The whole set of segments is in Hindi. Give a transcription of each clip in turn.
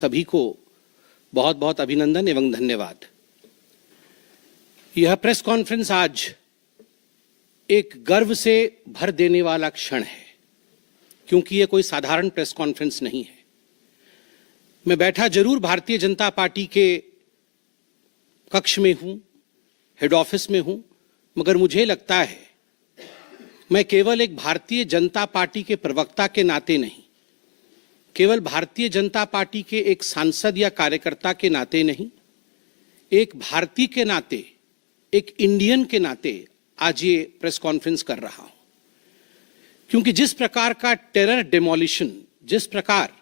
सभी को बहुत बहुत अभिनंदन एवं धन्यवाद। यह प्रेस कॉन्फ्रेंस आज एक गर्व से भर देने वाला क्षण है, क्योंकि यह कोई साधारण प्रेस कॉन्फ्रेंस नहीं है। मैं बैठा जरूर भारतीय जनता पार्टी के कक्ष में हूं, हेड ऑफिस में हूं, मगर मुझे लगता है मैं केवल एक भारतीय जनता पार्टी के प्रवक्ता के नाते नहीं, केवल भारतीय जनता पार्टी के एक सांसद या कार्यकर्ता के नाते नहीं, एक भारतीय के नाते, एक इंडियन के नाते आज ये प्रेस कॉन्फ्रेंस कर रहा हूं। क्योंकि जिस प्रकार का टेरर डेमोलिशन, जिस प्रकार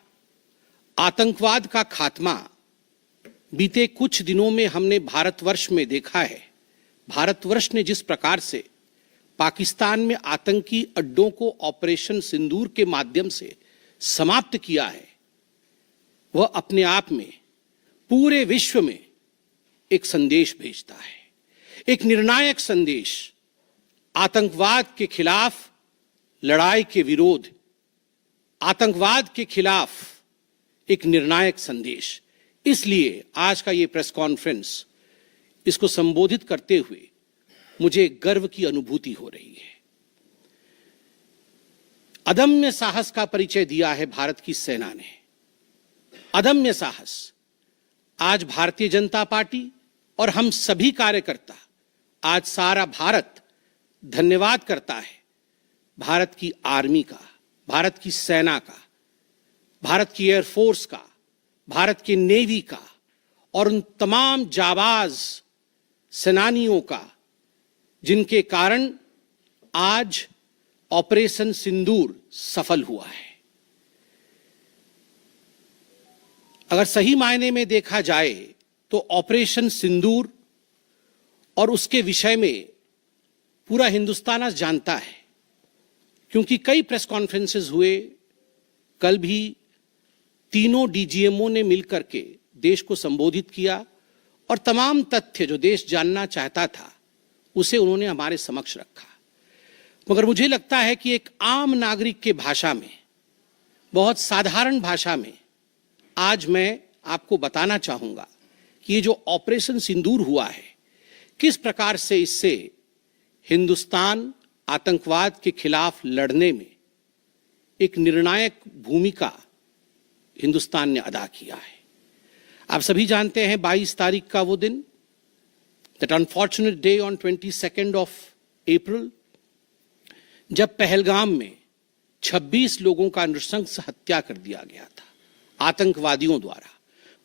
आतंकवाद का खात्मा बीते कुछ दिनों में हमने भारतवर्ष में देखा है, भारतवर्ष ने जिस प्रकार से पाकिस्तान में आतंकी अड्डों को ऑपरेशन सिंदूर के माध्यम से समाप्त किया है, वह अपने आप में पूरे विश्व में एक संदेश भेजता है, एक निर्णायक संदेश। आतंकवाद के खिलाफ लड़ाई के विरोध, आतंकवाद के खिलाफ एक निर्णायक संदेश। इसलिए आज का ये प्रेस कॉन्फ्रेंस, इसको संबोधित करते हुए मुझे गर्व की अनुभूति हो रही है। अदम्य साहस का परिचय दिया है भारत की सेना ने, अदम्य साहस। आज भारतीय जनता पार्टी और हम सभी कार्यकर्ता, आज सारा भारत धन्यवाद करता है भारत की आर्मी का, भारत की सेना का, भारत की एयरफोर्स का, भारत की नेवी का और उन तमाम जाबाज सेनानियों का जिनके कारण आज ऑपरेशन सिंदूर सफल हुआ है। अगर सही मायने में देखा जाए तो ऑपरेशन सिंदूर और उसके विषय में पूरा हिंदुस्तान आज जानता है, क्योंकि कई प्रेस कॉन्फ्रेंसेस हुए। कल भी तीनों डीजीएमओ ने मिलकर के देश को संबोधित किया और तमाम तथ्य जो देश जानना चाहता था उसे उन्होंने हमारे समक्ष रखा। मगर मुझे लगता है कि एक आम नागरिक के भाषा में, बहुत साधारण भाषा में आज मैं आपको बताना चाहूंगा कि ये जो ऑपरेशन सिंदूर हुआ है, किस प्रकार से इससे हिंदुस्तान आतंकवाद के खिलाफ लड़ने में एक निर्णायक भूमिका हिंदुस्तान ने अदा किया है। आप सभी जानते हैं 22 तारीख का वो दिन, that unfortunate day on 22 of April, जब पहलगाम में 26 लोगों का नृशंस हत्या कर दिया गया था आतंकवादियों द्वारा।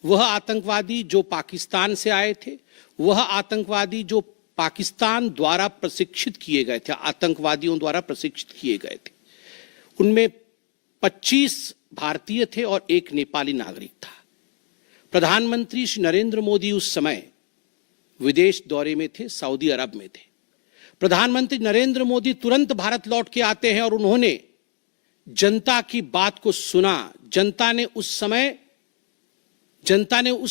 वह आतंकवादी जो पाकिस्तान से आए थे, वह आतंकवादी जो पाकिस्तान द्वारा प्रशिक्षित किए गए थे, आतंकवादियों द्वारा प्रशिक्षित किए गए थे। उनमें 25 भारतीय थे और एक नेपाली नागरिक था। प्रधानमंत्री श्री नरेंद्र मोदी उस समय विदेश दौरे में थे, सऊदी अरब में थे। प्रधानमंत्री नरेंद्र मोदी तुरंत भारत लौट के आते हैं और उन्होंने जनता की बात को सुना। जनता ने उस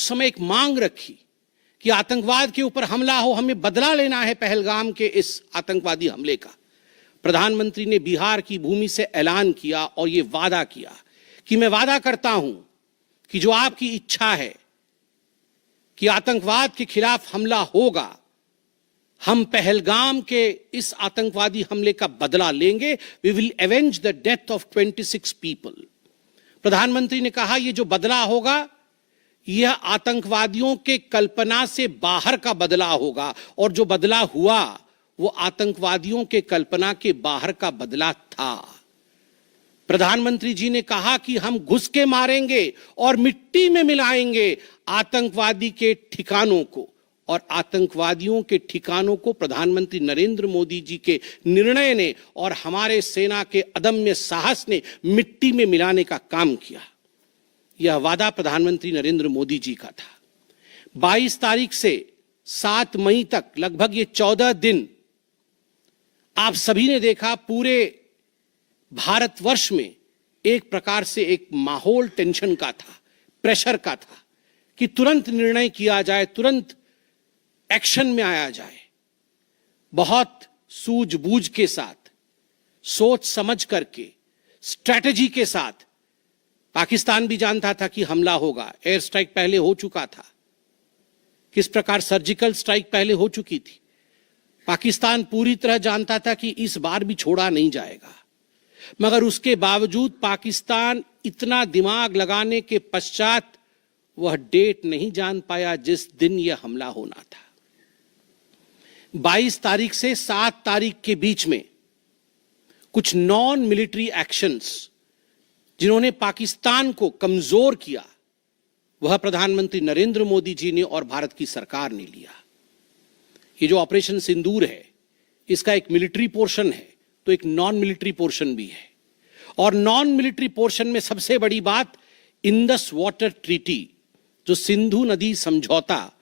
समय एक मांग रखी कि आतंकवाद के ऊपर हमला हो, हमें बदला लेना है पहलगाम के इस आतंकवादी हमले का। प्रधानमंत्री ने बिहार की भूमि से ऐलान किया और यह वादा किया कि मैं वादा करता हूं कि जो आपकी इच्छा है कि आतंकवाद के खिलाफ हमला होगा, हम पहलगाम के इस आतंकवादी हमले का बदला लेंगे। We will avenge the death of 26 people. प्रधानमंत्री ने कहा यह जो बदला होगा, यह आतंकवादियों के कल्पना से बाहर का बदला होगा, और जो बदला हुआ वो आतंकवादियों के कल्पना के बाहर का बदला था। प्रधानमंत्री जी ने कहा कि हम घुस के मारेंगे और मिट्टी में मिलाएंगे आतंकवादी के ठिकानों को, और आतंकवादियों के ठिकानों को प्रधानमंत्री नरेंद्र मोदी जी के निर्णय ने और हमारे सेना के अदम्य साहस ने मिट्टी में मिलाने का काम किया। यह वादा प्रधानमंत्री नरेंद्र मोदी जी का था। 22 तारीख से 7 मई तक लगभग ये 14 दिन आप सभी ने देखा, पूरे भारतवर्ष में एक प्रकार से एक माहौल टेंशन का था, प्रेशर का था कि तुरंत निर्णय किया जाए, तुरंत एक्शन में आया जाए। बहुत सूझबूझ के साथ, सोच समझ करके, स्ट्रैटेजी के साथ पाकिस्तान भी जानता था कि हमला होगा, एयर स्ट्राइक पहले हो चुका था, किस प्रकार सर्जिकल स्ट्राइक पहले हो चुकी थी। पाकिस्तान पूरी तरह जानता था कि इस बार भी छोड़ा नहीं जाएगा, मगर उसके बावजूद पाकिस्तान इतना दिमाग लगाने के पश्चात वह डेट नहीं जान पाया जिस दिन यह हमला होना था। 22 तारीख से 7 तारीख के बीच में कुछ नॉन मिलिट्री एक्शंस जिन्होंने पाकिस्तान को कमजोर किया, वह प्रधानमंत्री नरेंद्र मोदी जी ने और भारत की सरकार ने लिया। ये जो ऑपरेशन सिंदूर है, इसका एक मिलिट्री पोर्शन है तो एक नॉन मिलिट्री पोर्शन भी है। और नॉन मिलिट्री पोर्शन में सबसे बड़ी बात इंडस वाटर ट्रीटी, जो सिंधु नदी समझौता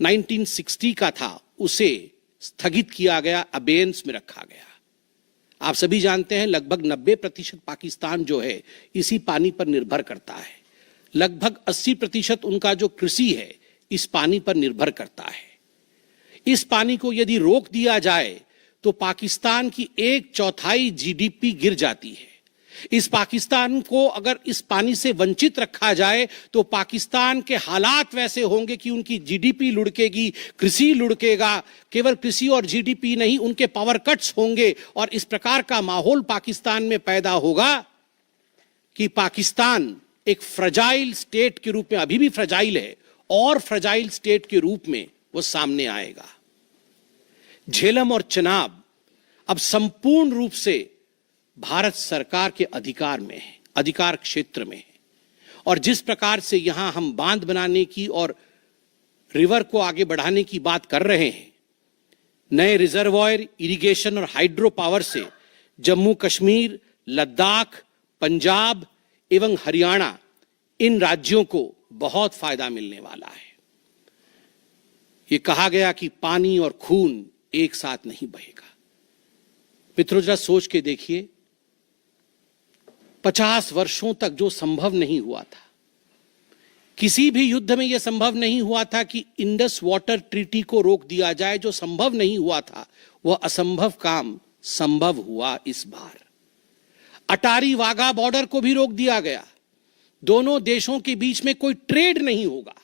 1960 का था, उसे स्थगित किया गया, अबेयंस में रखा गया। आप सभी जानते हैं लगभग 90% पाकिस्तान जो है इसी पानी पर निर्भर करता है। लगभग 80% उनका जो कृषि है इस पानी पर निर्भर करता है। इस पानी को यदि रोक दिया जाए तो पाकिस्तान की 1/4 जीडीपी गिर जाती है। इस पाकिस्तान को अगर इस पानी से वंचित रखा जाए तो पाकिस्तान के हालात वैसे होंगे कि उनकी जीडीपी लुढ़केगी, कृषि लुढ़केगा। केवल कृषि और जीडीपी नहीं, उनके पावर कट्स होंगे और इस प्रकार का माहौल पाकिस्तान में पैदा होगा कि पाकिस्तान एक फ्रजाइल स्टेट के रूप में, अभी भी फ्रजाइल है, और फ्रजाइल स्टेट के रूप में वो सामने आएगा। झेलम और चनाब अब संपूर्ण रूप से भारत सरकार के अधिकार में है, अधिकार क्षेत्र में है। और जिस प्रकार से यहां हम बांध बनाने की और रिवर को आगे बढ़ाने की बात कर रहे हैं, नए रिजर्वॉयर, इरिगेशन और हाइड्रो पावर से जम्मू कश्मीर, लद्दाख, पंजाब एवं हरियाणा, इन राज्यों को बहुत फायदा मिलने वाला है। ये कहा गया कि पानी और खून एक साथ नहीं बहेगा। मित्रों, जरा सोच के देखिए, 50 वर्षों तक जो संभव नहीं हुआ था, किसी भी युद्ध में यह संभव नहीं हुआ था कि इंडस वाटर ट्रीटी को रोक दिया जाए। जो संभव नहीं हुआ था वह असंभव काम संभव हुआ इस बार। अटारी वाघा बॉर्डर को भी रोक दिया गया। दोनों देशों के बीच में कोई ट्रेड नहीं होगा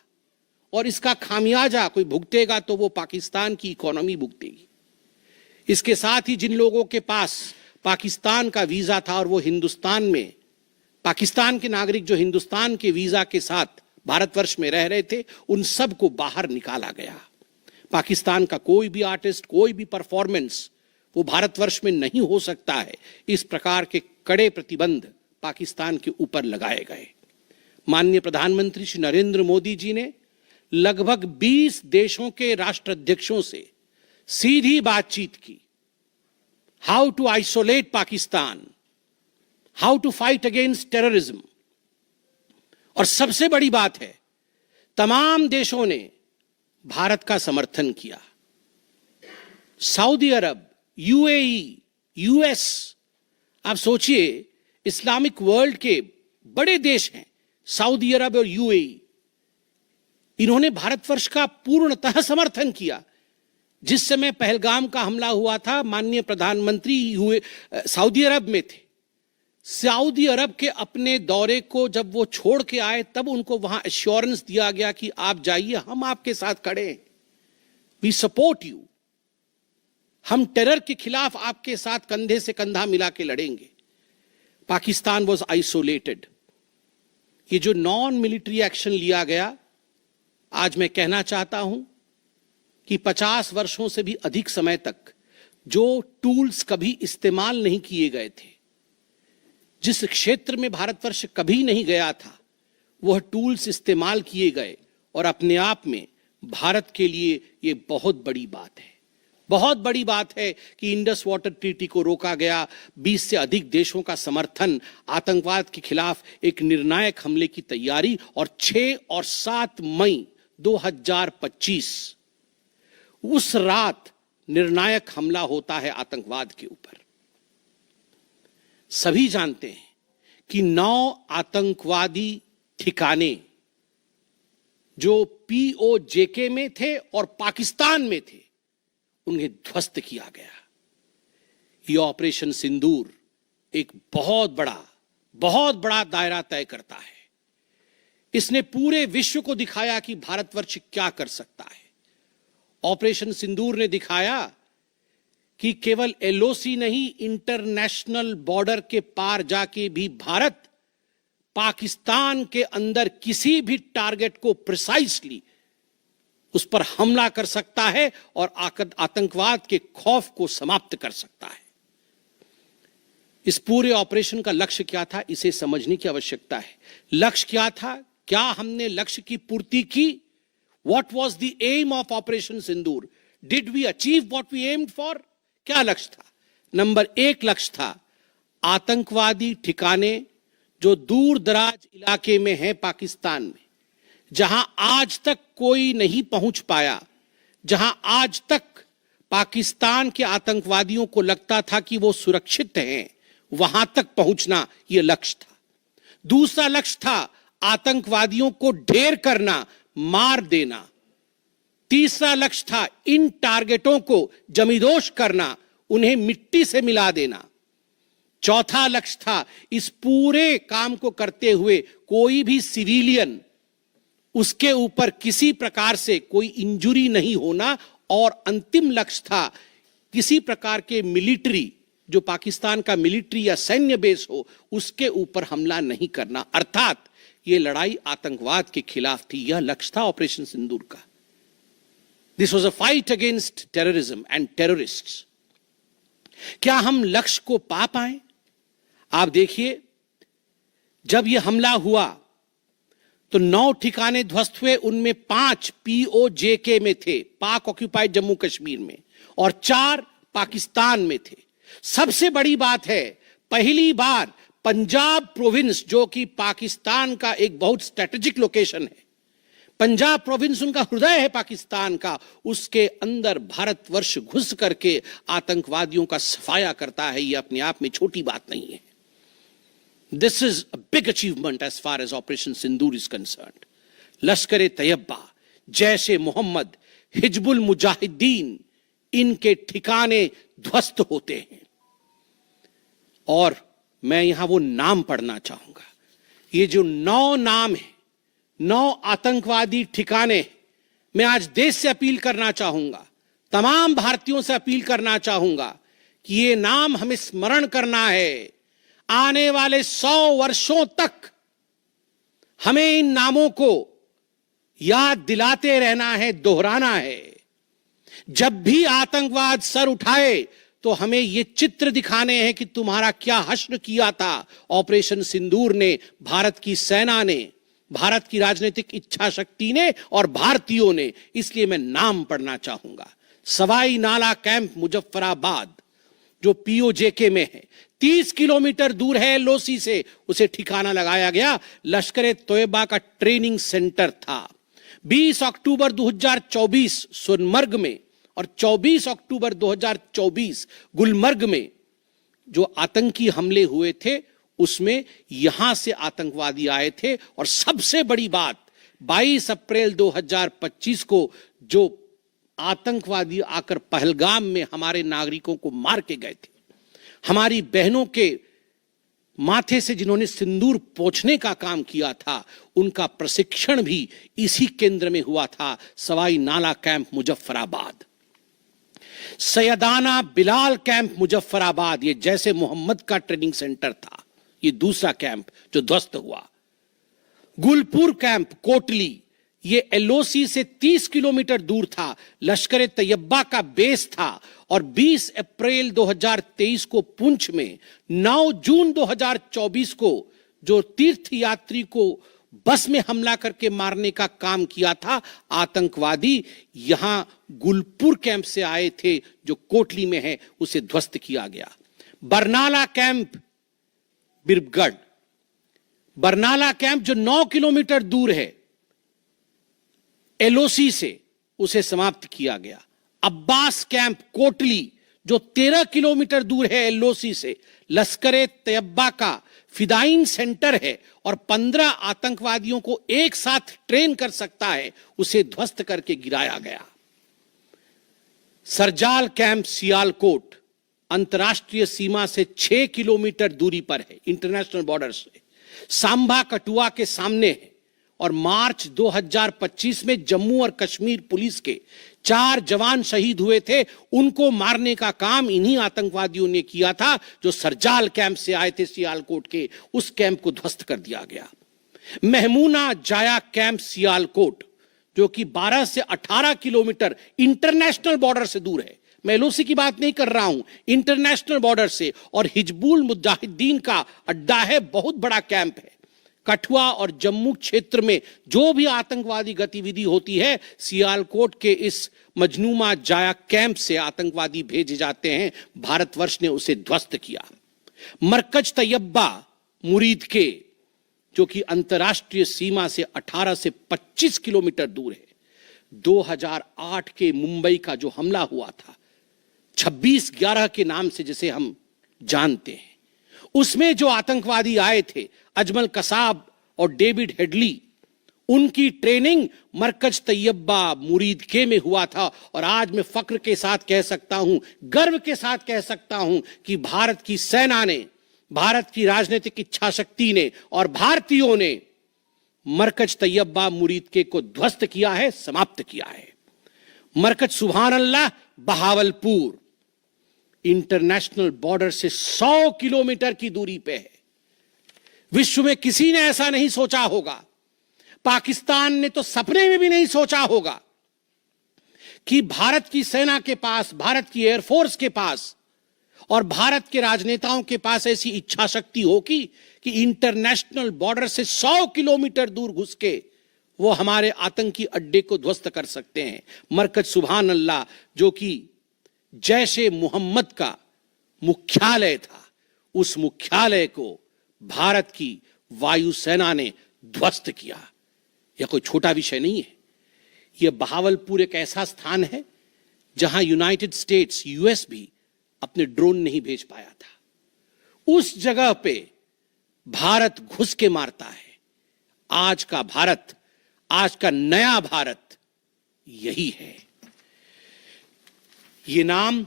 और इसका खामियाजा कोई भुगतेगा तो वो पाकिस्तान की इकोनॉमी भुगतेगी। इसके साथ ही जिन लोगों के पास पाकिस्तान का वीजा था और वो हिंदुस्तान में, पाकिस्तान के नागरिक जो हिंदुस्तान के वीजा के साथ भारतवर्ष में रह रहे थे, उन सब को बाहर निकाला गया। पाकिस्तान का कोई भी आर्टिस्ट, कोई भी परफॉर्मेंस वो भारतवर्ष में नहीं हो सकता है। इस प्रकार के कड़े प्रतिबंध पाकिस्तान के ऊपर लगाए गए। माननीय प्रधानमंत्री श्री नरेंद्र मोदी जी ने लगभग 20 देशों के राष्ट्राध्यक्षों से सीधी बातचीत की। How to isolate Pakistan, how to fight against terrorism. और सबसे बड़ी बात है, तमाम देशों ने भारत का समर्थन किया। सऊदी अरब, यूएई, यूएस, आप सोचिए इस्लामिक वर्ल्ड के बड़े देश हैं सऊदी अरब और यूएई, इन्होंने भारतवर्ष का पूर्णतः समर्थन किया। जिस समय पहलगाम का हमला हुआ था, माननीय प्रधानमंत्री सऊदी अरब में थे। सऊदी अरब के अपने दौरे को जब वो छोड़ के आए, तब उनको वहां एश्योरेंस दिया गया कि आप जाइए, हम आपके साथ खड़े हैं, वी सपोर्ट यू, हम टेरर के खिलाफ आपके साथ कंधे से कंधा मिला के लड़ेंगे। Pakistan was isolated. ये जो नॉन मिलिट्री एक्शन लिया गया, आज मैं कहना चाहता हूं कि 50 वर्षों से भी अधिक समय तक जो टूल्स कभी इस्तेमाल नहीं किए गए थे, जिस क्षेत्र में भारतवर्ष कभी नहीं गया था, वह टूल्स इस्तेमाल किए गए और अपने आप में भारत के लिए ये बहुत बड़ी बात है। बहुत बड़ी बात है कि इंडस वाटर ट्रीटी को रोका गया। 20 से अधिक देशों का समर्थन, आतंकवाद के खिलाफ एक निर्णायक हमले की तैयारी, और 6 और 7 मई 2025 उस रात निर्णायक हमला होता है आतंकवाद के ऊपर। सभी जानते हैं कि 9 आतंकवादी ठिकाने जो पीओजेके में थे और पाकिस्तान में थे, उन्हें ध्वस्त किया गया। यह ऑपरेशन सिंदूर एक बहुत बड़ा बहुत बड़ा दायरा तय करता है। इसने पूरे विश्व को दिखाया कि भारतवर्ष क्या कर सकता है। ऑपरेशन सिंदूर ने दिखाया कि केवल एलओसी नहीं, इंटरनेशनल बॉर्डर के पार जाके भी भारत पाकिस्तान के अंदर किसी भी टारगेट को प्रिसाइसली उस पर हमला कर सकता है और आतंकवाद के खौफ को समाप्त कर सकता है। इस पूरे ऑपरेशन का लक्ष्य क्या था, इसे समझने की आवश्यकता है। लक्ष्य क्या था? क्या हमने लक्ष्य की पूर्ति की? What was the aim of operation Sindoor? Did we achieve what we aimed for? क्या लक्ष्य था? नंबर 1 लक्ष्य था आतंकवादी ठिकाने जो दूर दराज इलाके में हैं पाकिस्तान में, जहां आज तक कोई नहीं पहुंच पाया, जहां आज तक पाकिस्तान के आतंकवादियों को लगता था कि वो सुरक्षित हैं, वहां तक पहुंचना यह लक्ष्य था। दूसरा लक्ष्य था आतंकवादियों को ढेर करना, मार देना। तीसरा लक्ष्य था इन टारगेटों को जमींदोज करना, उन्हें मिट्टी से मिला देना। चौथा लक्ष्य था इस पूरे काम को करते हुए कोई भी सिविलियन, उसके ऊपर किसी प्रकार से कोई इंजुरी नहीं होना। और अंतिम लक्ष्य था किसी प्रकार के मिलिट्री, जो पाकिस्तान का मिलिट्री या सैन्य बेस हो, उसके ऊपर हमला नहीं करना। अर्थात यह लड़ाई आतंकवाद के खिलाफ थी। यह लक्ष्य था ऑपरेशन सिंदूर का। This was a fight against terrorism and terrorists. क्या हम लक्ष्य को पा पाए? आप देखिए, जब यह हमला हुआ तो 9 ठिकाने ध्वस्त हुए, उनमें 5 POJK में थे, पाक ऑक्यूपाइड जम्मू कश्मीर में, और 4 पाकिस्तान में थे। सबसे बड़ी बात है, पहली बार पंजाब प्रोविंस, जो कि पाकिस्तान का एक बहुत स्ट्रेटेजिक लोकेशन है, पंजाब प्रोविंस उनका हृदय है पाकिस्तान का, उसके अंदर भारतवर्ष घुस करके आतंकवादियों का सफाया करता है। यह अपने आप में छोटी बात नहीं है। This is a big achievement as far as Operation Sindoor is concerned. Lashkar-e-Taiba, Jaish-e-Mohammed, Hizbul Mujahideen, इनके ठिकाने ध्वस्त होते हैं। और मैं यहां वो नाम पढ़ना चाहूंगा। ये जो 9 नाम है, 9 आतंकवादी ठिकाने, मैं आज देश से अपील करना चाहूंगा, तमाम भारतीयों से अपील करना चाहूंगा कि ये नाम हमें स्मरण करना है। आने वाले 100 वर्षों तक हमें इन नामों को याद दिलाते रहना है, दोहराना है। जब भी आतंकवाद सर उठाए तो हमें ये चित्र दिखाने हैं कि तुम्हारा क्या हश्र किया था ऑपरेशन सिंदूर ने, भारत की सेना ने, भारत की राजनीतिक इच्छा शक्ति ने और भारतीयों ने। इसलिए मैं नाम पढ़ना चाहूंगा। सवाई नाला कैंप मुजफ्फराबाद, जो POJK में है, 30 किलोमीटर दूर है एलओसी से, उसे ठिकाना लगाया गया। लश्कर-ए-तैयबा का ट्रेनिंग सेंटर था। 20 अक्टूबर 2024 सोनमर्ग में और 24 अक्टूबर 2024 गुलमर्ग में जो आतंकी हमले हुए थे, उसमें यहां से आतंकवादी आए थे। और सबसे बड़ी बात, 22 अप्रैल 2025 को जो आतंकवादी आकर पहलगाम में हमारे नागरिकों को मार के गए थे, हमारी बहनों के माथे से जिन्होंने सिंदूर पोंछने का काम किया था, उनका प्रशिक्षण भी इसी केंद्र में हुआ था, सवाई नाला कैंप मुजफ्फराबाद। सैयदाना बिलाल कैंप मुजफ्फराबाद, ये जैसे मोहम्मद का ट्रेनिंग सेंटर था, ये दूसरा कैंप जो ध्वस्त हुआ। गुलपुर कैंप कोटली, ये एलओसी से 30 किलोमीटर दूर था, लश्कर-ए-तैयबा का बेस था। और 20 अप्रैल 2023 को पुंछ में, 9 जून 2024 को जो तीर्थ यात्री को बस में हमला करके मारने का काम किया था आतंकवादी, यहां गुलपुर कैंप से आए थे जो कोटली में है, उसे ध्वस्त किया गया। बरनाला कैंप बिरगढ़, बरनाला कैंप जो 9 किलोमीटर दूर है एलओसी से, उसे समाप्त किया गया। अब्बास कैंप कोटली जो 13 किलोमीटर दूर है एलओसी से, लश्कर-ए-तैयबा का फिदाइन सेंटर है और 15 आतंकवादियों को एक साथ ट्रेन कर सकता है, उसे ध्वस्त करके गिराया गया। सरजाल कैंप सियालकोट, अंतर्राष्ट्रीय सीमा से 6 किलोमीटर दूरी पर है, इंटरनेशनल बॉर्डर से। सांबा कठुआ के सामने है और मार्च 2025 में जम्मू और कश्मीर पुलिस के 4 जवान शहीद हुए थे। उनको मारने का काम इन्हीं आतंकवादियों ने किया था जो सरजाल कैंप से आए थे सियालकोट के। उस कैंप को ध्वस्त कर दिया गया। महमूना जाया कैंप सियालकोट, जो कि 12 से 18 किलोमीटर इंटरनेशनल बॉर्डर से दूर है, मैं एलओसी की बात नहीं कर रहा हूं, इंटरनेशनल बॉर्डर से, और हिजबुल मुजाहिदीन का अड्डा है, बहुत बड़ा कैंप है। कठुआ और जम्मू क्षेत्र में जो भी आतंकवादी गतिविधि होती है, सियालकोट के इस मजनूमा जाया कैंप से आतंकवादी भेजे जाते हैं। भारतवर्ष ने उसे ध्वस्त किया। मरकज तैयबा मुरीद के, जो कि अंतर्राष्ट्रीय सीमा से 18 से 25 किलोमीटर दूर है, 2008 के मुंबई का जो हमला हुआ था, 26/11 के नाम से जिसे हम जानते हैं, उसमें जो आतंकवादी आए थे, अजमल कसाब और डेविड हेडली, उनकी ट्रेनिंग मरकज तैयबा मुरीद के में हुआ था। और आज मैं फक्र के साथ कह सकता हूं, गर्व के साथ कह सकता हूं कि भारत की सेना ने, भारत की राजनीतिक इच्छा शक्ति ने और भारतीयों ने मरकज तैयबा मुरीद के को ध्वस्त किया है, समाप्त किया है। मरकज सुभान अल्लाह बहावलपुर इंटरनेशनल बॉर्डर से 100 किलोमीटर की दूरी पे है। विश्व में किसी ने ऐसा नहीं सोचा होगा, पाकिस्तान ने तो सपने में भी नहीं सोचा होगा कि भारत की सेना के पास, भारत की एयरफोर्स के पास और भारत के राजनेताओं के पास ऐसी इच्छा शक्ति होगी कि इंटरनेशनल बॉर्डर से 100 किलोमीटर दूर घुस के वो हमारे आतंकी अड्डे को ध्वस्त कर सकते हैं। मरकज सुभान अल्लाह, जो कि जैशे मोहम्मद का मुख्यालय था, उस मुख्यालय को भारत की वायुसेना ने ध्वस्त किया। यह कोई छोटा विषय नहीं है। यह बहावलपुर एक ऐसा स्थान है जहां यूनाइटेड स्टेट्स, यूएस भी अपने ड्रोन नहीं भेज पाया था। उस जगह पे भारत घुस के मारता है। आज का भारत, आज का नया भारत यही है। ये नाम,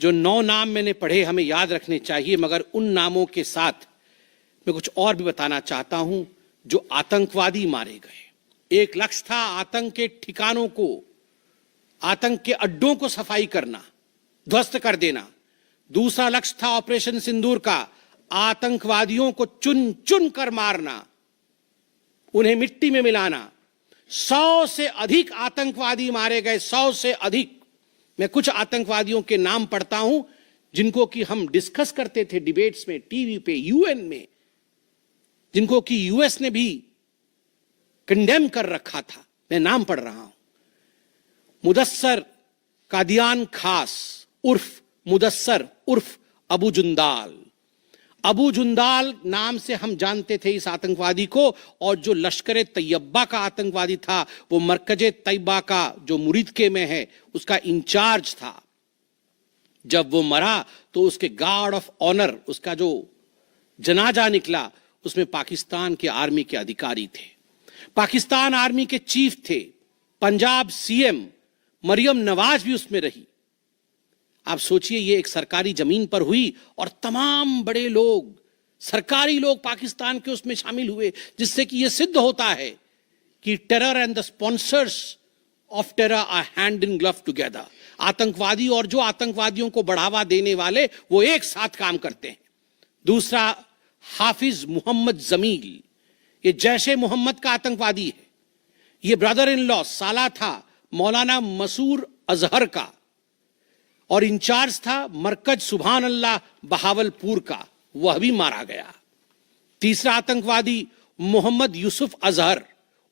जो 9 नाम मैंने पढ़े, हमें याद रखने चाहिए, मगर उन नामों के साथ मैं कुछ और भी बताना चाहता हूं। जो आतंकवादी मारे गए, एक लक्ष्य था आतंक के ठिकानों को, आतंक के अड्डों को सफाई करना, ध्वस्त कर देना। दूसरा लक्ष्य था ऑपरेशन सिंदूर का, आतंकवादियों को चुन चुन कर मारना, उन्हें मिट्टी में मिलाना। 100 से अधिक आतंकवादी मारे गए, 100 से अधिक। मैं कुछ आतंकवादियों के नाम पढ़ता हूं जिनको कि हम डिस्कस करते थे डिबेट्स में, टीवी पे, यूएन में, जिनको कि यूएस ने भी कंडेम कर रखा था। मैं नाम पढ़ रहा हूं। मुदस्सर कादियान खास उर्फ मुदस्सर उर्फ अबू जुंदाल। अबू जुंदाल नाम से हम जानते थे इस आतंकवादी को। और जो लश्कर तैयबा का आतंकवादी था, वो मरकजे तैयबा का जो मुरीद के में है, उसका इंचार्ज था। जब वो मरा तो उसके गार्ड ऑफ ऑनर, उसका जो जनाजा निकला, उसमें पाकिस्तान के आर्मी के अधिकारी थे, पाकिस्तान आर्मी के चीफ थे, पंजाब सीएम मरियम नवाज भी उसमें रही। आप सोचिए, ये एक सरकारी जमीन पर हुई और तमाम बड़े लोग, सरकारी लोग पाकिस्तान के उसमें शामिल हुए, जिससे कि यह सिद्ध होता है कि terror and the sponsors of terror are hand in glove together. आतंकवादी और जो आतंकवादियों को बढ़ावा देने वाले, वो एक साथ काम करते हैं। दूसरा, हाफिज मोहम्मद जमील, ये जैशे मोहम्मद का आतंकवादी है। ये ब्रदर इन लॉ, साला था मौलाना मसूर अजहर का, और इंचार्ज था मरकज सुभान अल्लाह बहावलपुर का, वह भी मारा गया। तीसरा आतंकवादी मोहम्मद यूसुफ अजहर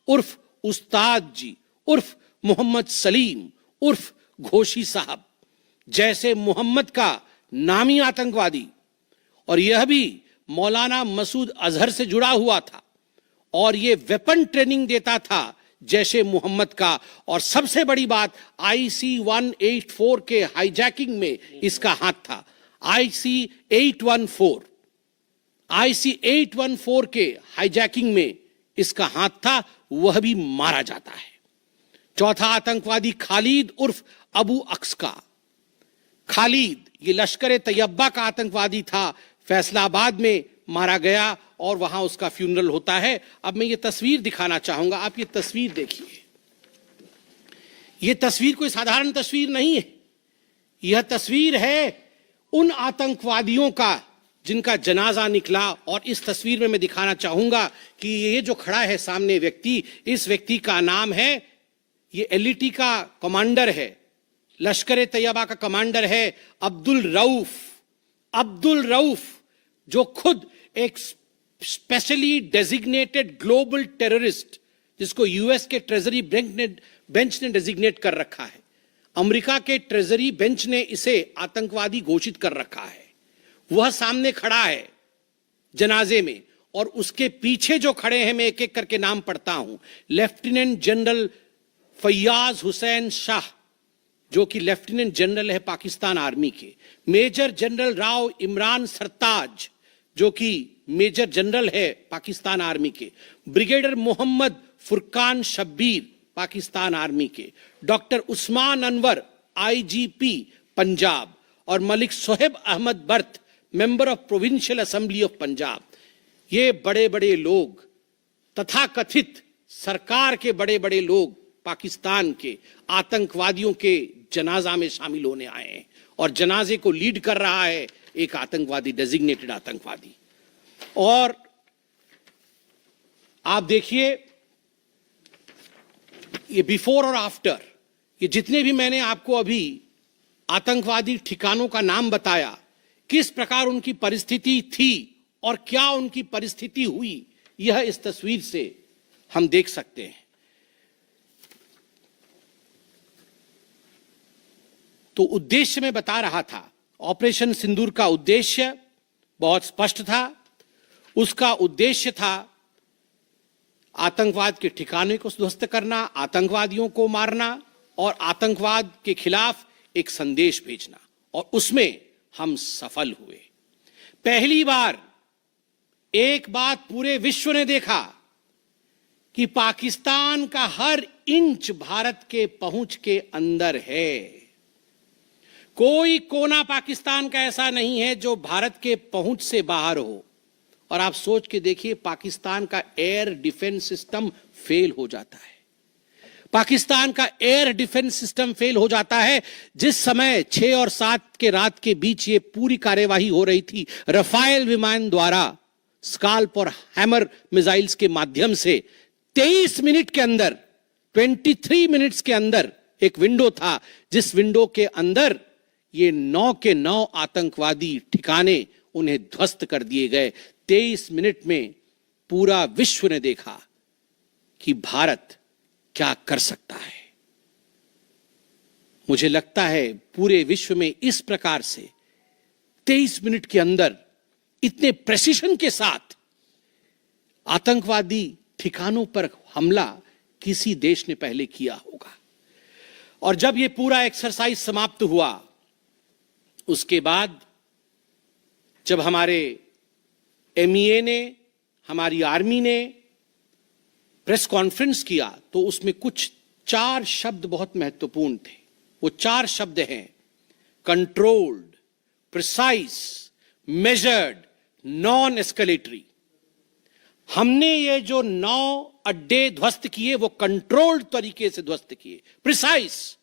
उर्फ उस्ताद जी उर्फ मोहम्मद सलीम उर्फ घोशी साहब, जैसे मोहम्मद का नामी आतंकवादी, और यह भी मौलाना मसूद अजहर से जुड़ा हुआ था और यह वेपन ट्रेनिंग देता था जैशे मोहम्मद का। और सबसे बड़ी बात, IC-184 के हाईजैकिंग में इसका हाथ था। IC-814 के हाईजैकिंग में इसका हाथ था, वह भी मारा जाता है। चौथा आतंकवादी खालिद उर्फ अबू अक्स का, खालिद, ये लश्कर तैयबा का आतंकवादी था, फैसलाबाद में मारा गया और वहां उसका फ्यूनरल होता है। अब मैं ये तस्वीर दिखाना चाहूंगा, आप ये तस्वीर देखिए। ये तस्वीर कोई साधारण तस्वीर नहीं है, यह तस्वीर है उन आतंकवादियों का जिनका जनाजा निकला। और इस तस्वीर में मैं दिखाना चाहूंगा कि ये जो खड़ा है सामने व्यक्ति, इस व्यक्ति का नाम है, ये एलईटी का कमांडर है, लश्कर तैयबा का कमांडर है, अब्दुल रऊफ। अब्दुल रऊफ जो खुद एक स्पेशली डेजिग्नेटेड ग्लोबल टेररिस्ट, जिसको यूएस के ट्रेजरी बेंच ने डेजिग्नेट कर रखा है, अमेरिका के ट्रेजरी बेंच ने इसे आतंकवादी घोषित कर रखा है, वह सामने खड़ा है जनाजे में। और उसके पीछे जो खड़े हैं, मैं एक एक करके नाम पढ़ता हूं। लेफ्टिनेंट जनरल फैयाज हुसैन शाह, जो कि लेफ्टिनेंट जनरल है पाकिस्तान आर्मी के। मेजर जनरल राव इमरान सरताज, जो कि मेजर जनरल है पाकिस्तान आर्मी के। ब्रिगेडियर मोहम्मद फुरकान शब्बीर, पाकिस्तान आर्मी के। Doctor Usman Anwar, IGP Punjab. और Malik Sohaib Ahmad Bharth, member of provincial assembly of Punjab. ये बड़े बड़े लोग, तथाकथित सरकार के बड़े बड़े लोग, पाकिस्तान के आतंकवादियों के जनाजा में शामिल होने आए हैं। और जनाजे को लीड कर रहा है एक आतंकवादी, डेजिग्नेटेड आतंकवादी। और आप देखिए ये बिफोर और आफ्टर, ये जितने भी मैंने आपको अभी आतंकवादी ठिकानों का नाम बताया, किस प्रकार उनकी परिस्थिति थी और क्या उनकी परिस्थिति हुई, यह इस तस्वीर से हम देख सकते हैं। तो उद्देश्य मैं बता रहा था, ऑपरेशन सिंदूर का उद्देश्य बहुत स्पष्ट था। उसका उद्देश्य था आतंकवाद के ठिकाने को ध्वस्त करना, आतंकवादियों को मारना और आतंकवाद के खिलाफ एक संदेश भेजना। और उसमें हम सफल हुए। पहली बार एक बात पूरे विश्व ने देखा कि पाकिस्तान का हर इंच भारत के पहुंच के अंदर है। कोई कोना पाकिस्तान का ऐसा नहीं है जो भारत के पहुंच से बाहर हो। और आप सोच के देखिए, पाकिस्तान का एयर डिफेंस सिस्टम फेल हो जाता है। पाकिस्तान का एयर डिफेंस सिस्टम फेल हो जाता है जिस समय 6 और 7 के रात के बीच ये पूरी कार्यवाही हो रही थी। रफाल विमान द्वारा स्काल्प और हैमर मिसाइल्स के माध्यम से 23 मिनट के अंदर, 23 मिनट्स के अंदर एक विंडो था, जिस विंडो के अंदर ये 9 के 9 आतंकवादी ठिकाने उन्हें ध्वस्त कर दिए गए। 23 मिनट में पूरा विश्व ने देखा कि भारत क्या कर सकता है। मुझे लगता है पूरे विश्व में इस प्रकार से 23 मिनट के अंदर इतने प्रेसिशन के साथ आतंकवादी ठिकानों पर हमला किसी देश ने पहले किया होगा। और जब यह पूरा एक्सरसाइज समाप्त हुआ, उसके बाद जब हमारे एमईए ने, हमारी आर्मी ने प्रेस कॉन्फ्रेंस किया, तो उसमें कुछ 4 शब्द बहुत महत्वपूर्ण थे। वो 4 शब्द हैं controlled, precise, measured, non escalatory. हमने ये जो 9 अड्डे ध्वस्त किए वो कंट्रोल्ड तरीके से ध्वस्त किए। प्रिसाइज,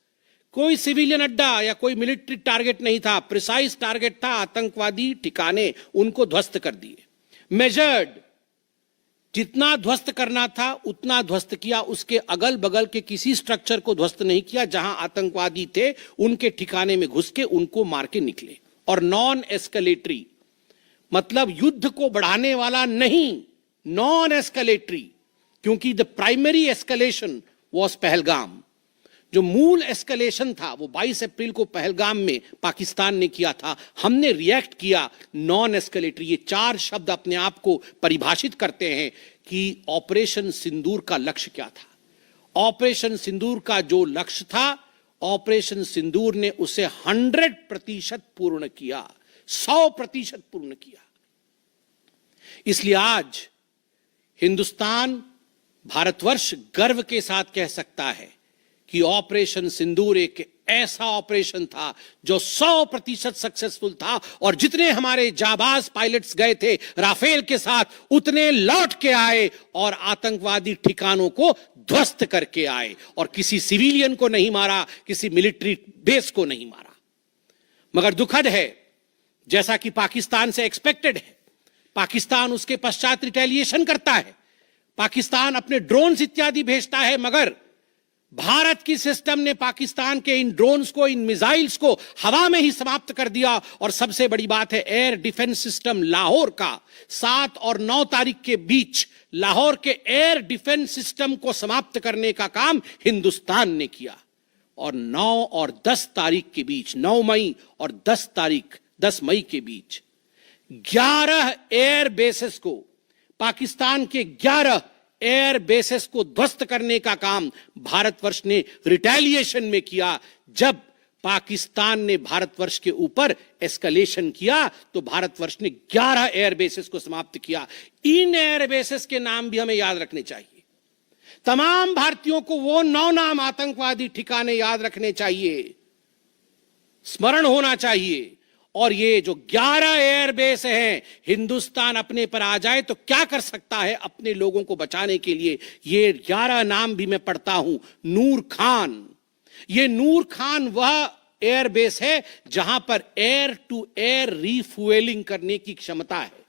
कोई सिविलियन अड्डा या कोई मिलिट्री टारगेट नहीं था, प्रिसाइज टारगेट था, आतंकवादी ठिकाने, उनको ध्वस्त कर दिए। मेजर्ड, जितना ध्वस्त करना था उतना ध्वस्त किया, उसके अगल बगल के किसी स्ट्रक्चर को ध्वस्त नहीं किया। जहां आतंकवादी थे उनके ठिकाने में घुस के उनको मार के निकले। और नॉन एस्केलेटरी मतलब युद्ध को बढ़ाने वाला नहीं, नॉन एस्केलेटरी, क्योंकि the primary escalation was Pahalgam. जो मूल एस्केलेशन था वो 22 अप्रैल को पहलगाम में पाकिस्तान ने किया था। हमने रिएक्ट किया नॉन एस्केलेटरी। ये 4 शब्द अपने आप को परिभाषित करते हैं कि ऑपरेशन सिंदूर का लक्ष्य क्या था। ऑपरेशन सिंदूर का जो लक्ष्य था, ऑपरेशन सिंदूर ने उसे 100% पूर्ण किया, 100% पूर्ण किया। इसलिए आज हिंदुस्तान, भारतवर्ष गर्व के साथ कह सकता है कि ऑपरेशन सिंदूर एक ऐसा ऑपरेशन था जो 100% सक्सेसफुल था, और जितने हमारे जाबाज पायलट्स गए थे राफेल के साथ, उतने लौट के आए और आतंकवादी ठिकानों को ध्वस्त करके आए, और किसी सिविलियन को नहीं मारा, किसी मिलिट्री बेस को नहीं मारा। मगर दुखद है, जैसा कि पाकिस्तान से एक्सपेक्टेड है, पाकिस्तान उसके पश्चात रिटेलिएशन करता है, पाकिस्तान अपने ड्रोन्स इत्यादि भेजता है, मगर भारत की सिस्टम ने पाकिस्तान के इन ड्रोन्स को, इन मिसाइल्स को हवा में ही समाप्त कर दिया। और सबसे बड़ी बात है, एयर डिफेंस सिस्टम लाहौर का 7 और 9 तारीख के बीच लाहौर के एयर डिफेंस सिस्टम को समाप्त करने का काम हिंदुस्तान ने किया। और 9 और 10 तारीख के बीच, 9 मई और 10 मई के बीच 11 एयर बेसेस को, पाकिस्तान के 11 एयर बेसेस को ध्वस्त करने का काम भारतवर्ष ने रिटेलिएशन में किया। जब पाकिस्तान ने भारतवर्ष के ऊपर एस्केलेशन किया तो भारतवर्ष ने 11 एयर बेसेस को समाप्त किया। इन एयर बेसेस के नाम भी हमें याद रखने चाहिए। तमाम भारतीयों को वो 9 नाम आतंकवादी ठिकाने याद रखने चाहिए, स्मरण होना चाहिए। और ये जो 11 एयरबेस हैं, हिंदुस्तान अपने पर आ जाए तो क्या कर सकता है अपने लोगों को बचाने के लिए। ये 11 नाम भी मैं पढ़ता हूं। नूर खान, ये नूर खान वह एयरबेस है जहां पर एयर टू एयर रीफ्यूएलिंग करने की क्षमता है।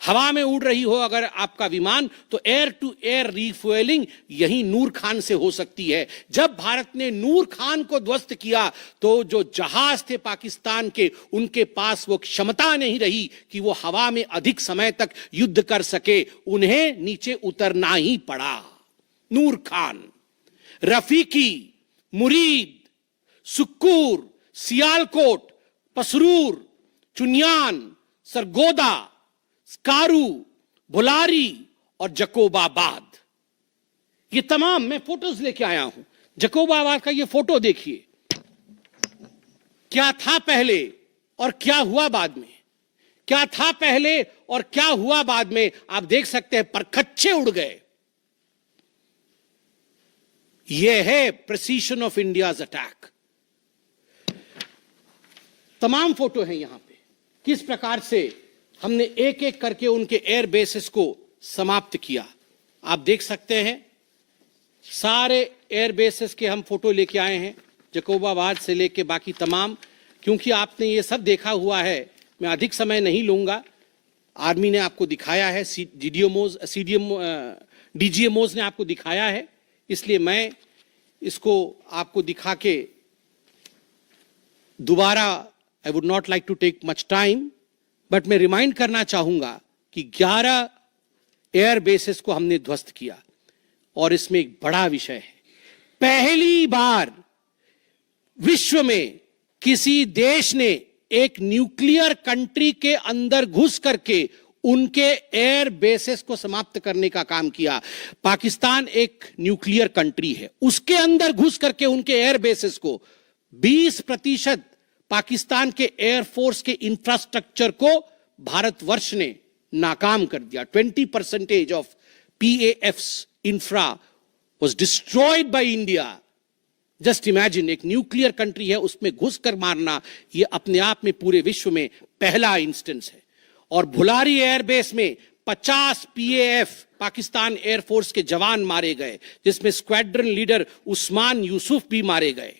हवा में उड़ रही हो अगर आपका विमान, तो एयर टू एयर रीफ्यूएलिंग यही नूर खान से हो सकती है। जब भारत ने नूर खान को ध्वस्त किया तो जो जहाज थे पाकिस्तान के, उनके पास वो क्षमता नहीं रही कि वो हवा में अधिक समय तक युद्ध कर सके, उन्हें नीचे उतरना ही पड़ा। नूर खान, रफीकी, मुरीद, सुक्कूर, सियालकोट, पसरूर, चुनियान, सरगोदा, स्कारू, भुलारी और जकोबाबाद, ये तमाम मैं फोटोज लेके आया हूं। जकोबाबाद का ये फोटो देखिए, क्या था पहले और क्या हुआ बाद में, क्या था पहले और क्या हुआ बाद में। आप देख सकते हैं परखच्चे उड़ गए। यह है प्रिसीशन ऑफ इंडियाज अटैक। तमाम फोटो हैं यहां पे, किस प्रकार से हमने एक एक करके उनके एयर बेसेस को समाप्त किया। आप देख सकते हैं सारे एयर बेसेस के हम फोटो लेके आए हैं, जकोबाबाद से लेके बाकी तमाम। क्योंकि आपने ये सब देखा हुआ है, मैं अधिक समय नहीं लूंगा। आर्मी ने आपको दिखाया है, डीजीएमओज ने आपको दिखाया है, इसलिए मैं इसको आपको दिखा के दोबारा, I would not like to take much time, but मैं रिमाइंड करना चाहूंगा कि 11 एयर बेसेस को हमने ध्वस्त किया। और इसमें एक बड़ा विषय है, पहली बार विश्व में किसी देश ने एक न्यूक्लियर कंट्री के अंदर घुस करके उनके एयर बेसेस को समाप्त करने का काम किया। पाकिस्तान एक न्यूक्लियर कंट्री है, उसके अंदर घुस करके उनके एयर बेसेस को 20% पाकिस्तान के एयरफोर्स के इंफ्रास्ट्रक्चर को भारतवर्ष ने नाकाम कर दिया। 20% of PAF's infra was destroyed by India. Just imagine, एक न्यूक्लियर कंट्री है, उसमें घुसकर मारना, यह अपने आप में पूरे विश्व में पहला इंस्टेंस है। और भुलारी एयरबेस में 50 PAF पाकिस्तान एयरफोर्स के जवान मारे गए, जिसमें स्क्वाड्रन लीडर उस्मान यूसुफ भी मारे गए।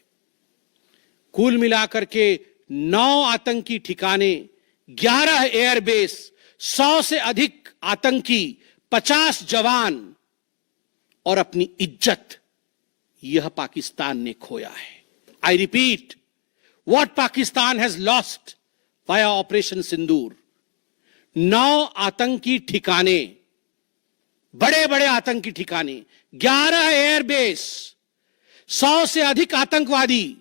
कुल मिलाकर के 9 आतंकी ठिकाने, 11 एयरबेस, 100 से अधिक आतंकी, 50 जवान और अपनी इज्जत, यह पाकिस्तान ने खोया है। I repeat, what Pakistan has lost via operation Sindoor. 9 आतंकी ठिकाने, बड़े बड़े आतंकी ठिकाने, 11 एयरबेस, 100 से अधिक आतंकवादी,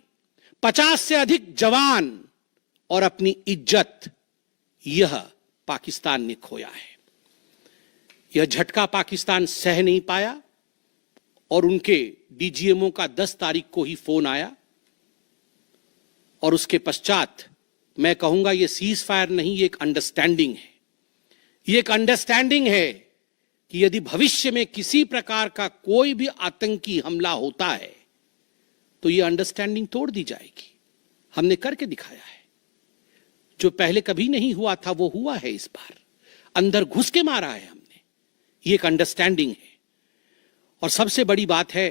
50 से अधिक जवान और अपनी इज्जत, यह पाकिस्तान ने खोया है। यह झटका पाकिस्तान सह नहीं पाया और उनके डीजीएमओ का 10 तारीख को ही फोन आया। और उसके पश्चात मैं कहूंगा यह सीज फायर नहीं, यह एक अंडरस्टैंडिंग है। यह एक अंडरस्टैंडिंग है कि यदि भविष्य में किसी प्रकार का कोई भी आतंकी हमला होता है तो ये अंडरस्टैंडिंग तोड़ दी जाएगी। हमने करके दिखाया है, जो पहले कभी नहीं हुआ था वो हुआ है इस बार, अंदर घुस के मारा है हमने, ये एक अंडरस्टैंडिंग है। और सबसे बड़ी बात है,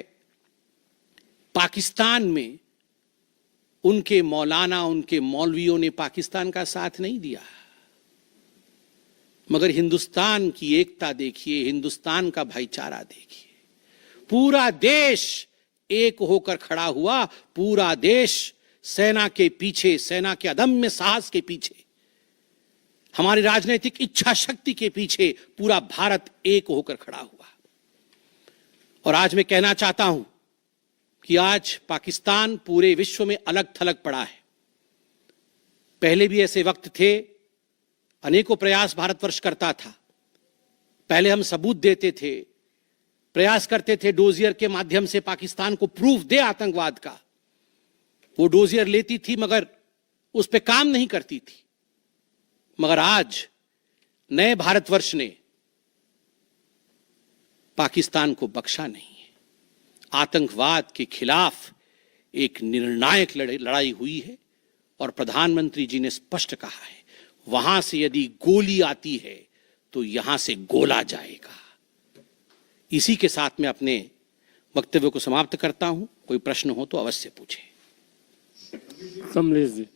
पाकिस्तान में उनके मौलाना, उनके मौलवियों ने पाकिस्तान का साथ नहीं दिया, मगर हिंदुस्तान की एकता देखिए, हिंदुस्तान का भाईचारा देखिए। पूरा देश एक होकर खड़ा हुआ, पूरा देश सेना के पीछे, सेना के अदम्य साहस के पीछे, हमारी राजनीतिक इच्छा शक्ति के पीछे पूरा भारत एक होकर खड़ा हुआ। और आज मैं कहना चाहता हूं कि आज पाकिस्तान पूरे विश्व में अलग थलग पड़ा है। पहले भी ऐसे वक्त थे, अनेकों प्रयास भारतवर्ष करता था। पहले हम सबूत देते थे, प्रयास करते थे डोजियर के माध्यम से पाकिस्तान को प्रूफ दे आतंकवाद का। वो डोजियर लेती थी मगर उस पे काम नहीं करती थी। मगर आज नए भारतवर्ष ने पाकिस्तान को बख्शा नहीं है। आतंकवाद के खिलाफ एक निर्णायक लड़ाई हुई है और प्रधानमंत्री जी ने स्पष्ट कहा है, वहां से यदि गोली आती है तो यहां से गोला जाएगा। इसी के साथ मैं अपने वक्तव्य को समाप्त करता हूं। कोई प्रश्न हो तो अवश्य पूछें। कमलेश जी।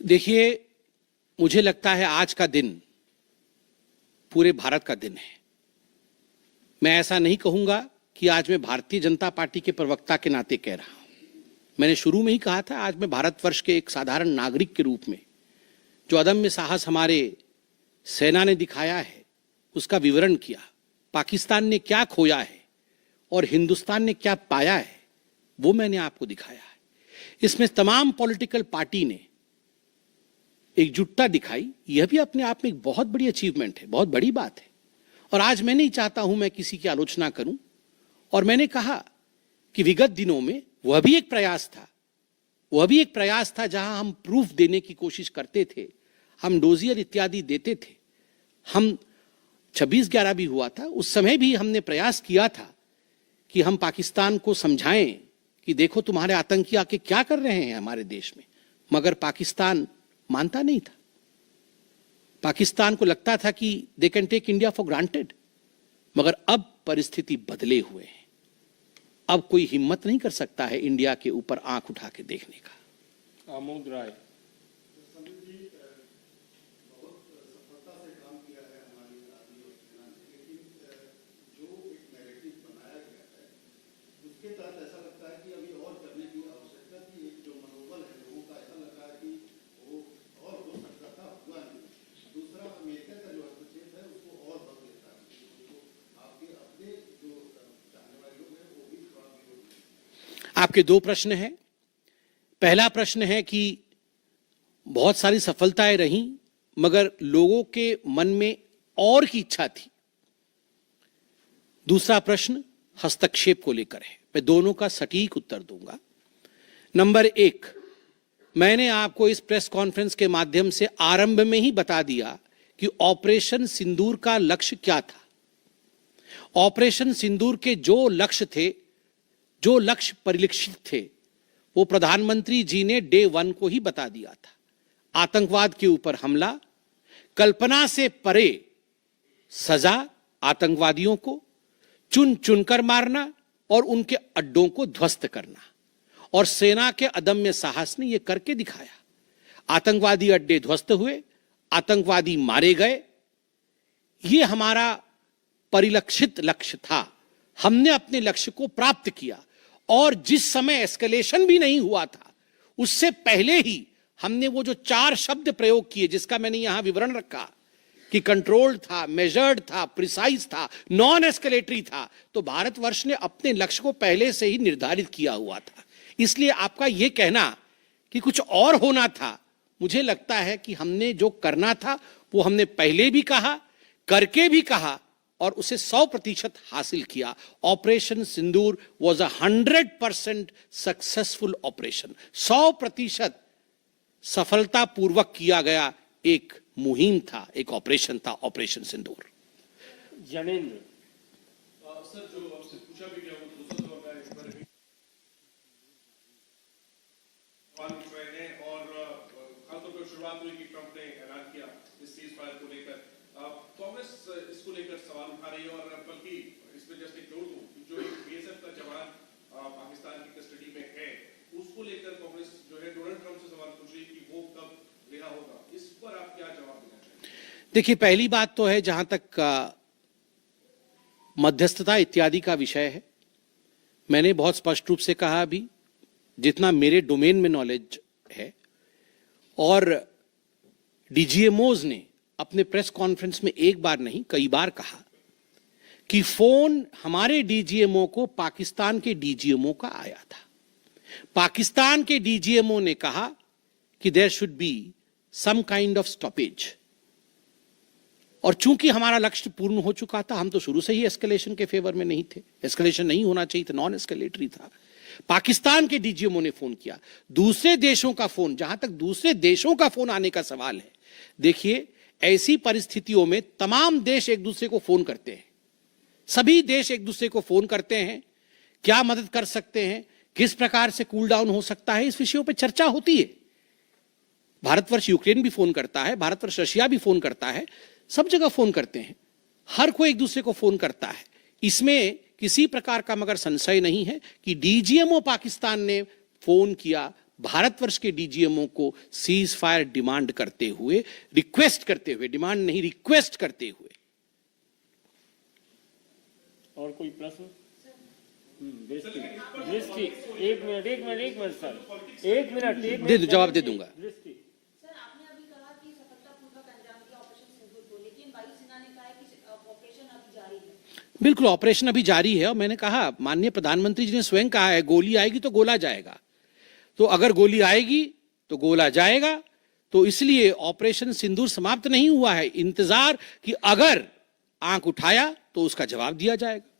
देखिए, मुझे लगता है आज का दिन पूरे भारत का दिन है। मैं ऐसा नहीं कहूंगा कि आज मैं भारतीय जनता पार्टी के प्रवक्ता के नाते कह रहा हूं। मैंने शुरू में ही कहा था, आज मैं भारतवर्ष के एक साधारण नागरिक के रूप में जो अदम्य साहस हमारे सेना ने दिखाया है उसका विवरण किया। पाकिस्तान ने क्या खोया है और हिंदुस्तान ने क्या पाया है वो मैंने आपको दिखाया है। इसमें तमाम पॉलिटिकल पार्टी ने एकजुटता दिखाई, यह भी अपने आप में एक बहुत बड़ी अचीवमेंट है, बहुत बड़ी बात है। और आज मैं नहीं चाहता हूं मैं किसी की आलोचना करूं, और मैंने कहा कि विगत दिनों में वह भी एक प्रयास था जहां हम प्रूफ देने की कोशिश करते थे, हम डोजियर इत्यादि देते थे। हम 26/11 भी हुआ था, उस समय भी हमने प्रयास किया था कि हम पाकिस्तान को समझाएं कि देखो तुम्हारे आतंकी आके क्या कर रहे हैं हमारे देश में, मगर पाकिस्तान मानता नहीं था। पाकिस्तान को लगता था कि they can take India for granted. मगर अब परिस्थिति बदले हुए हैं। अब कोई हिम्मत नहीं कर सकता है इंडिया के ऊपर आंख उठा के देखने का। आमोद राय। आपके दो प्रश्न हैं। पहला प्रश्न है कि बहुत सारी सफलताएं रहीं मगर लोगों के मन में और की इच्छा थी। दूसरा प्रश्न हस्तक्षेप को लेकर है। मैं दोनों का सटीक उत्तर दूंगा। नंबर 1, मैंने आपको इस प्रेस कॉन्फ्रेंस के माध्यम से आरंभ में ही बता दिया कि ऑपरेशन सिंदूर का लक्ष्य क्या था। ऑपरेशन सिंदूर के जो लक्ष्य थे, जो लक्ष्य परिलक्षित थे, वो प्रधानमंत्री जी ने डे 1 को ही बता दिया था। आतंकवाद के ऊपर हमला, कल्पना से परे सजा आतंकवादियों को, चुन चुनकर मारना और उनके अड्डों को ध्वस्त करना। और सेना के अदम्य साहस ने यह करके दिखाया। आतंकवादी अड्डे ध्वस्त हुए, आतंकवादी मारे गए। यह हमारा परिलक्षित लक्ष्य था। हमने अपने लक्ष्य को प्राप्त किया। और जिस समय एस्केलेशन भी नहीं हुआ था, उससे पहले ही हमने वो जो 4 शब्द प्रयोग किए, जिसका मैंने यहां विवरण रखा कि कंट्रोल्ड था, मेजर्ड था, प्रिसाइज था, नॉन एस्केलेटरी था, तो भारतवर्ष ने अपने लक्ष्य को पहले से ही निर्धारित किया हुआ था। इसलिए आपका यह कहना कि कुछ और होना था, मुझे लगता है कि हमने जो करना था वो हमने पहले भी कहा, करके भी कहा और उसे 100% हासिल किया। Operation Sindoor was 100% successful operation. 100% सफलतापूर्वक किया गया एक मुहिम था, एक ऑपरेशन था ऑपरेशन सिंदूर। जनेंद्र सर, जो आपसे पूछा भी गया वो दूसरा सवाल है, इस पर भी सवाल उठ रहे हैं और खासतौर पर शुरुआत हुई कि ट्रंप ने ऐलान किया इस सीज फायर को लेकर। कांग्रेस इसको लेकर सवाल उठा रही है और बल्कि इसमें जस्ट एक जोड़ दूं, जो बीएसएफ का जवान पाकिस्तान की कस्टडी में है, उसको लेकर कांग्रेस जो है डोनाल्ड ट्रंप से सवाल पूछ रही है कि वो कब रिहा होगा। इस पर आप क्या जवाब देना चाहेंगे? देखिए, पहली बात तो है, जहां तक मध्यस्थता इत्यादि का विषय है, मैंने बहुत स्पष्ट रूप से कहा अभी, जितना मेरे डोमेन में नॉलेज है, और डीजीएमओज ने अपने प्रेस कॉन्फ्रेंस में एक बार नहीं कई बार कहा कि फोन हमारे डीजीएमओ को पाकिस्तान के डीजीएमओ का आया था। पाकिस्तान के डीजीएमओ ने कहा कि there should be some kind of stoppage, और चूंकि हमारा लक्ष्य पूर्ण हो चुका था, हम तो शुरू से ही एस्केलेशन के फेवर में नहीं थे। एस्केलेशन नहीं होना चाहिए था, नॉन एस्केलेटरी था। पाकिस्तान के डीजीएमओ ने फोन किया। दूसरे देशों का फोन, जहां तक दूसरे देशों का फोन आने का सवाल है, देखिए, ऐसी परिस्थितियों में तमाम देश एक दूसरे को फोन करते हैं। सभी देश एक दूसरे को फोन करते हैं, क्या मदद कर सकते हैं, किस प्रकार से कूल डाउन हो सकता है, इस विषयों पर चर्चा होती है। भारतवर्ष यूक्रेन भी फोन करता है, भारतवर्ष रशिया भी फोन करता है, सब जगह फोन करते हैं, हर कोई एक दूसरे को फोन करता है। इसमें किसी प्रकार का मगर संशय नहीं है कि डीजीएमओ पाकिस्तान ने फोन किया भारतवर्ष के डीजीएमओ को सीज फायर डिमांड करते हुए, रिक्वेस्ट करते हुए, डिमांड नहीं रिक्वेस्ट करते हुए। और कोई प्रश्न? दृष्टि एक मिनट सर, एक मिनट दे जवाब दे दूंगा। दृष्टि सर, आपने अभी कहा कि सफलतापूर्वक अंजाम दिया ऑपरेशन सिंदूर को, लेकिन वायुसेना ने कहा है कि ऑपरेशन अभी जारी है। बिल्कुल, ऑपरेशन अभी जारी है, और मैंने कहा, माननीय प्रधानमंत्री जी ने स्वयं कहा है, गोली आएगी तो गोला जाएगा। तो अगर गोली आएगी तो गोला जाएगा। तो इसलिए ऑपरेशन सिंदूर समाप्त नहीं हुआ है। इंतजार कि अगर आंख उठाया तो उसका जवाब दिया जाएगा।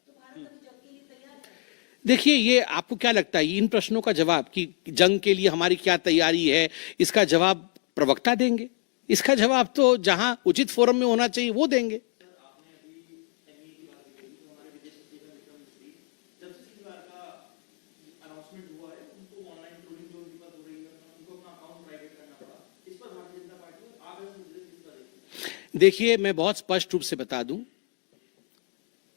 देखिए, ये आपको क्या लगता है, इन प्रश्नों का जवाब कि जंग के लिए हमारी क्या तैयारी है, इसका जवाब प्रवक्ता देंगे। इसका जवाब तो जहां उचित फोरम में होना चाहिए वो देंगे। देखिए, मैं बहुत स्पष्ट रूप से बता दूं,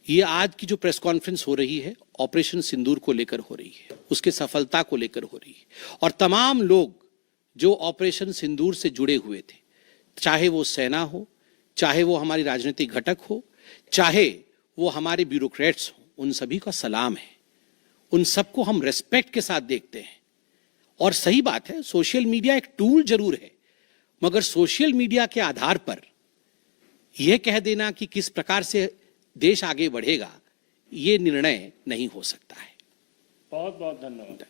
ये आज की जो प्रेस कॉन्फ्रेंस हो रही है, ऑपरेशन सिंदूर को लेकर हो रही है, उसके सफलता को लेकर हो रही है। और तमाम लोग जो ऑपरेशन सिंदूर से जुड़े हुए थे, चाहे वो सेना हो, चाहे वो हमारी राजनीतिक घटक हो, चाहे वो हमारे ब्यूरोक्रेट्स हो, उन सभी का सलाम है। उन सबको हम रेस्पेक्ट के साथ देखते हैं। और सही बात है, सोशल मीडिया एक टूल जरूर है, मगर सोशल मीडिया के आधार पर यह कह देना कि किस प्रकार से देश आगे बढ़ेगा, ये निर्णय नहीं हो सकता है। बहुत बहुत धन्यवाद।